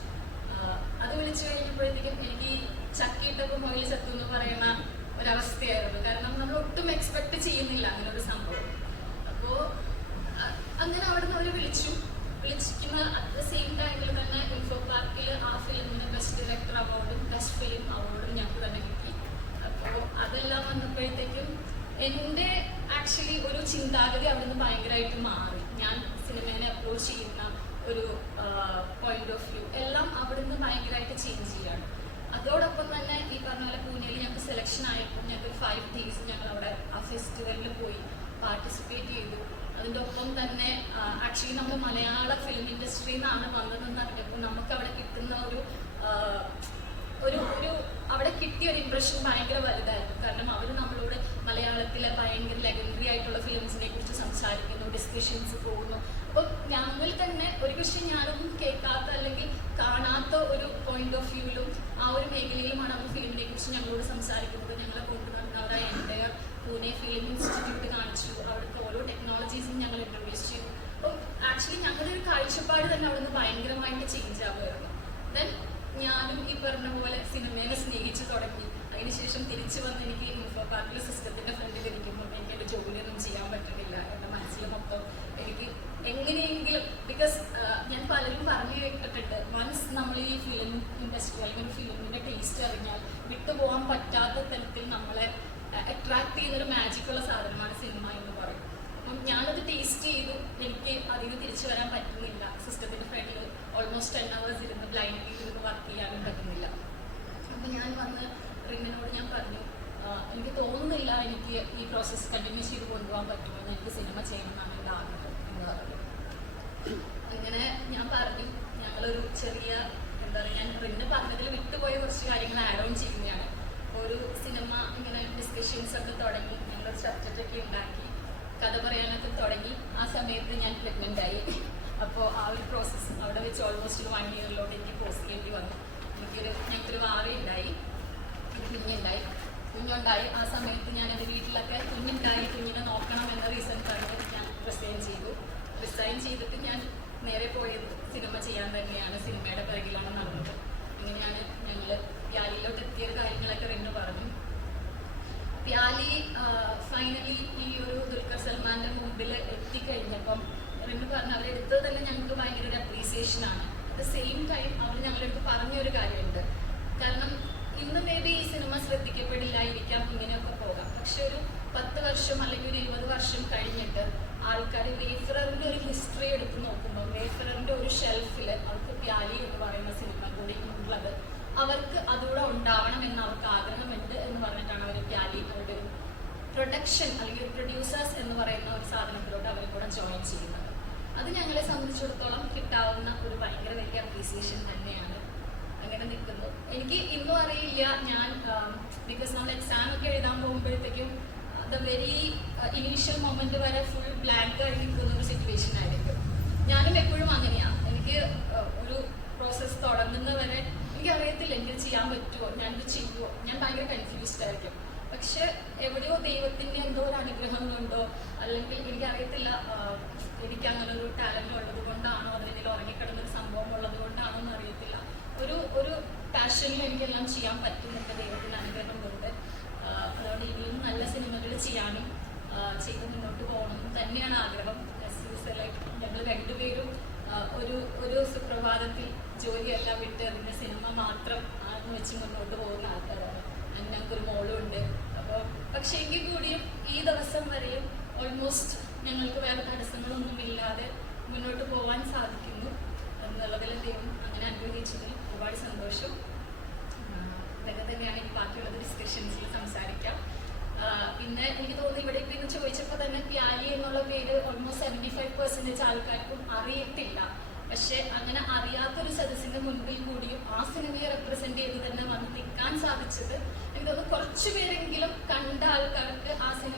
അത് വിളിച്ചു കഴിഞ്ഞപ്പോഴത്തേക്കും എനിക്ക് ചക്കിയിട്ടപ്പോൾ മൊയിൽ ചത്തു എന്ന് പറയുന്ന ഒരവസ്ഥയായിരുന്നു. കാരണം നമ്മൾ ഒട്ടും എക്സ്പെക്ട് ചെയ്യുന്നില്ല അങ്ങനെ ഒരു സംഭവം. അപ്പോൾ അങ്ങനെ അവിടെ നിന്ന് അവർ വിളിച്ചിരിക്കുന്ന അറ്റ് ദ സെയിം ടൈമിൽ തന്നെ ഇൻഫോ പാർക്കിൽ ആ ഫിലിമിന് ബെസ്റ്റ് ഡയറക്ടർ അവാർഡും ബെസ്റ്റ് ഫിലിം അവാർഡും ഞങ്ങൾക്ക് തന്നെ കിട്ടി. അപ്പോൾ അതെല്ലാം വന്നപ്പോഴത്തേക്കും എൻ്റെ ആക്ച്വലി ഒരു ചിന്താഗതി അവിടെ നിന്ന് ഭയങ്കരമായിട്ട് മാറി. ഞാൻ സിനിമേനെ അപ്രോച്ച് ചെയ്യുന്ന ഒരു പോയിന്റ് ഓഫ് വ്യൂ എല്ലാം അവിടെ നിന്ന് ഭയങ്കരമായിട്ട് ചേഞ്ച് ചെയ്യാണ്. അതോടൊപ്പം തന്നെ ഈ പറഞ്ഞ പോലെ പൂനെയിൽ ഞങ്ങൾക്ക് സെലക്ഷൻ ആയപ്പോൾ ഞങ്ങൾക്ക് 5 days ഞങ്ങൾ അവിടെ ആ ഫെസ്റ്റിവലിൽ പോയി പാർട്ടിസിപ്പേറ്റ് ചെയ്തു. അതിൻ്റെ ഒപ്പം തന്നെ ആക്ച്വലി നമ്മൾ മലയാള ഫിലിം ഇൻഡസ്ട്രിയിൽ നിന്നാണ് വന്നതെന്ന് അറിഞ്ഞപ്പോൾ നമുക്ക് അവിടെ കിട്ടുന്ന ഒരു അവിടെ കിട്ടിയ ഒരു ഇംപ്രഷൻ ഭയങ്കര വലുതായിരുന്നു. കാരണം അവർ നമ്മളോട് മലയാളത്തിലെ ഭയങ്കര ലെഗൻഡറി ആയിട്ടുള്ള ഫിലിംസിനെ കുറിച്ച് സംസാരിക്കുന്നു, ഡിസ്കഷൻസ് പോകുന്നു. അപ്പം ഞങ്ങൾ തന്നെ ഒരു പക്ഷേ ഞാനൊന്നും കേൾക്കാത്ത അല്ലെങ്കിൽ കാണാത്ത ഒരു പോയിന്റ് ഓഫ് വ്യൂവിലും ആ ഒരു മേഖലയിലുമാണ് അവർ ഫിലിമിനെ കുറിച്ച് ഞങ്ങളോട് സംസാരിക്കുന്നത്. ഞങ്ങളെ കൊണ്ടുവന്ന് അവിടെ എൻ്റയർ പൂനെ ഫിലിം ഇൻസ്റ്റിറ്റ്യൂട്ട് കാണിച്ചു. അവിടുത്തെ ഓരോ ടെക്നോളജീസും ഞങ്ങൾ ഇൻട്രൊഡ്യൂസ് ചെയ്തു. അപ്പം ആക്ച്വലി ഞങ്ങളുടെ ഒരു കാഴ്ചപ്പാട് തന്നെ അവിടുന്ന് ഭയങ്കരമായിട്ട് ചേഞ്ച് ആവുമായിരുന്നു. ദെൻ ഞാനും ഈ പറഞ്ഞ പോലെ സിനിമയെ സ്നേഹിച്ച് തുടങ്ങി. അതിനുശേഷം തിരിച്ചു വന്ന് എനിക്ക് ഇൻഫോ പാർക്കിൽ സിസ്റ്റത്തിന്റെ ഫ്രണ്ടിൽ ഇരിക്കുമ്പോൾ എനിക്ക് എൻ്റെ ജോലിയൊന്നും ചെയ്യാൻ പറ്റുന്നില്ല. എൻ്റെ മനസ്സിൽ മൊത്തം എനിക്ക് എങ്ങനെയെങ്കിലും ബിക്കോസ് ഞാൻ പലരും പറഞ്ഞു കേട്ടിട്ടുണ്ട്, വൺസ് നമ്മൾ ഈ ഫിലിം ഇൻഡസ്ട്രി അല്ലെങ്കിൽ ഫിലിമിന്റെ ടേസ്റ്റ് അറിഞ്ഞാൽ വിട്ടുപോകാൻ പറ്റാത്ത തരത്തിൽ നമ്മളെ അട്രാക്ട് ചെയ്യുന്നൊരു മാജിക്കുള്ള സാധനമാണ് സിനിമ എന്ന് പറയും. അപ്പം ഞാനത് ടേസ്റ്റ് ചെയ്തു. എനിക്ക് അതിൽ നിന്ന് തിരിച്ചു വരാൻ പറ്റുന്നില്ല. സിസ്റ്റത്തിന്റെ ഫ്രണ്ടിൽ ഓൾമോസ്റ്റ് 10 hours ഇരുന്ന് ബ്ലൈൻഡ്ലി ഇരുന്ന് വർക്ക് ചെയ്യാനും പറ്റുന്നില്ല. അപ്പം ഞാൻ വന്ന് റിങ്ങിനോട് ഞാൻ പറഞ്ഞു എനിക്ക് തോന്നുന്നില്ല എനിക്ക് ഈ പ്രോസസ്സ് കണ്ടിന്യൂ ചെയ്ത് കൊണ്ടുപോകാൻ പറ്റുമെന്ന്, എനിക്ക് സിനിമ ചെയ്യണമെന്നാണ് എൻ്റെ ആഗ്രഹം എന്ന് പറഞ്ഞു. അങ്ങനെ ഞാൻ പറഞ്ഞു ഞങ്ങളൊരു ചെറിയ എന്താ പറയുക, ഞാൻ റിങ്ങിന് പറഞ്ഞതിൽ വിട്ടുപോയ കുറച്ച് കാര്യങ്ങൾ ആഡ് ഓൺ ചെയ്യുന്നതാണ്. ഒരു സിനിമ ഇങ്ങനെ ഡിസ്കഷൻസ് ഒക്കെ തുടങ്ങി, ഞങ്ങളൊരു സബ്ജക്റ്റൊക്കെ ഉണ്ടാക്കി, കഥ പറയാനൊക്കെ തുടങ്ങി. ആ സമയത്ത് ഞാൻ പ്രഗ്നൻ്റ് ആയി. അപ്പോൾ ആ ഒരു പ്രോസസ്സ് അവിടെ വെച്ച് ഓൾമോസ്റ്റ് 1 yearലോട്ട് എനിക്ക് പോസ്റ്റ് ചെയ്യേണ്ടി വന്നു. സിനിമയുടെ പിറകിലാണ് നടന്നത്. അങ്ങനെയാണ് ഞങ്ങൾ പ്യാലിയിലോട്ട് എത്തിയ കാര്യങ്ങളൊക്കെ റിനു പറഞ്ഞു. പ്യാലി ഫൈനലി ഈ ഒരു ദുൽഖർ സൽമാന്റെ മുമ്പിൽ എത്തിക്കഴിഞ്ഞപ്പം റിനു പറഞ്ഞു അവരെടുത്തത് തന്നെ ഞങ്ങൾക്ക് ഭയങ്കര ഒരു അപ്രീസിയേഷൻ ആണ്. അറ്റ് ദ സെയിം ടൈം അവർ ഞങ്ങളുടെ അടുത്ത് പറഞ്ഞൊരു കാര്യമുണ്ട്. കാരണം ഇന്ന് മേ ബി ഈ സിനിമ ശ്രദ്ധിക്കപ്പെടില്ലായിരിക്കാം, ഇങ്ങനെയൊക്കെ പോകാം. പക്ഷെ ഒരു 10 വർഷം അല്ലെങ്കിൽ ഒരു 20 വർഷം കഴിഞ്ഞിട്ട് ആൾക്കാർ വേഫററിന്റെ ഒരു ഹിസ്റ്ററി എടുത്ത് നോക്കുമ്പോൾ വേഫററിന്റെ ഒരു ഷെൽഫിൽ അവർക്ക് പ്യാലി എന്ന് പറയുന്ന സിനിമ കൂടി ഉള്ളത്, അവർക്ക് അതുകൂടെ ഉണ്ടാവണം എന്ന് അവർക്ക് ആഗ്രഹമുണ്ട് എന്ന് പറഞ്ഞിട്ടാണ് അവർ പ്യാലി അവരുടെ ഒരു പ്രൊഡക്ഷൻ അല്ലെങ്കിൽ പ്രൊഡ്യൂസേഴ്സ് എന്ന് പറയുന്ന ഒരു സാധനത്തിലോട്ട് അവരെ കൂടെ ജോയിൻ ചെയ്യുന്നത്. അത് ഞങ്ങളെ സംബന്ധിച്ചിടത്തോളം കിട്ടാവുന്ന ഒരു ഭയങ്കര വലിയ അപ്രീസിയേഷൻ തന്നെയാണ്. അങ്ങനെ നിൽക്കുന്നു. എനിക്ക് ഇന്നും അറിയില്ല, ഞാൻ ബിക്കോസ് നമ്മൾ എക്സാം ഒക്കെ എഴുതാൻ പോകുമ്പോഴത്തേക്കും ദ വെരി ഇനീഷ്യൽ മൊമെന്റ് വരെ ഫുൾ ബ്ലാങ്ക് ആയി നിൽക്കുന്ന ഒരു സിറ്റുവേഷൻ ആയിരിക്കും. ഞാനും എപ്പോഴും അങ്ങനെയാണ്. എനിക്ക് ഒരു പ്രോസസ്സ് തുടങ്ങുന്നവരെ എനിക്കറിയത്തില്ല എനിക്ക് ചെയ്യാൻ പറ്റുമോ, ഞാനിത് ചെയ്യുമോ, ഞാൻ ഭയങ്കര കൺഫ്യൂസ്ഡ് ആയിരിക്കും. പക്ഷെ എവിടെയോ ദൈവത്തിൻ്റെ എന്തോ ഒരു അനുഗ്രഹം കൊണ്ടോ അല്ലെങ്കിൽ എനിക്കറിയത്തില്ല, എനിക്ക് അങ്ങനെ ഒരു ടാലന്റ് ഉള്ളത് കൊണ്ടാണോ അതിൽ ഉറങ്ങിക്കിടന്നൊരു സംഭവം ഉള്ളത് കൊണ്ടാണോ എന്ന് അറിയത്തില്ല, ഒരു പാഷനിൽ എനിക്കെല്ലാം ചെയ്യാൻ പറ്റുന്നുണ്ട് ദൈവത്തിൻ്റെ അനുഗ്രഹം കൊണ്ട്. അതുകൊണ്ട് ഇനിയും നല്ല സിനിമകൾ ചെയ്യാനും ചെയ്ത് മുന്നോട്ട് പോകണമെന്നും തന്നെയാണ് ആഗ്രഹം. ഞങ്ങൾ രണ്ടുപേരും ഒരു സുപ്രഭാതത്തിൽ ജോലിയെല്ലാം വിട്ട് അതിൻ്റെ സിനിമ മാത്രം ആണെന്ന് വെച്ച് മുന്നോട്ട് പോകുന്ന ആൾക്കാരാണ്. ഞങ്ങൾക്കൊരു മോളും ഉണ്ട്. അപ്പോൾ പക്ഷേ എങ്കിൽ കൂടിയും ഈ ദിവസം വരെയും ഓൾമോസ്റ്റ് ഞങ്ങൾക്ക് വേറെ തടസ്സങ്ങളൊന്നുമില്ലാതെ മുന്നോട്ട് പോകാൻ സാധിക്കുന്നു എന്നുള്ളതിൽ ദൈവം അങ്ങനെ അനുഗ്രഹിച്ചതിൽ ഒരുപാട് സന്തോഷം. ഇതൊക്കെ തന്നെയാണ് എനിക്ക് ബാക്കിയുള്ളത് ഡിസ്കഷൻസിൽ സംസാരിക്കാം. പിന്നെ എനിക്ക് തോന്നുന്നു ഇവിടെ ഇപ്പം ഇന്ന് ചോദിച്ചപ്പോൾ തന്നെ പ്യാലി എന്നുള്ള പേര് ഓൾമോസ്റ്റ് 75% ആൾക്കാർക്കും അറിയത്തില്ല. പക്ഷെ അങ്ങനെ അറിയാത്തൊരു സദസ്സിന്റെ മുൻപിൽ കൂടിയും ആ സിനിമയെ റെപ്രസെന്റ് ചെയ്ത് തന്നെ വന്ന് നിൽക്കാൻ സാധിച്ചത് എനിക്ക് തോന്നുന്നു കുറച്ചു പേരെങ്കിലും കണ്ട ആൾക്കാർക്ക് ആ സിനിമ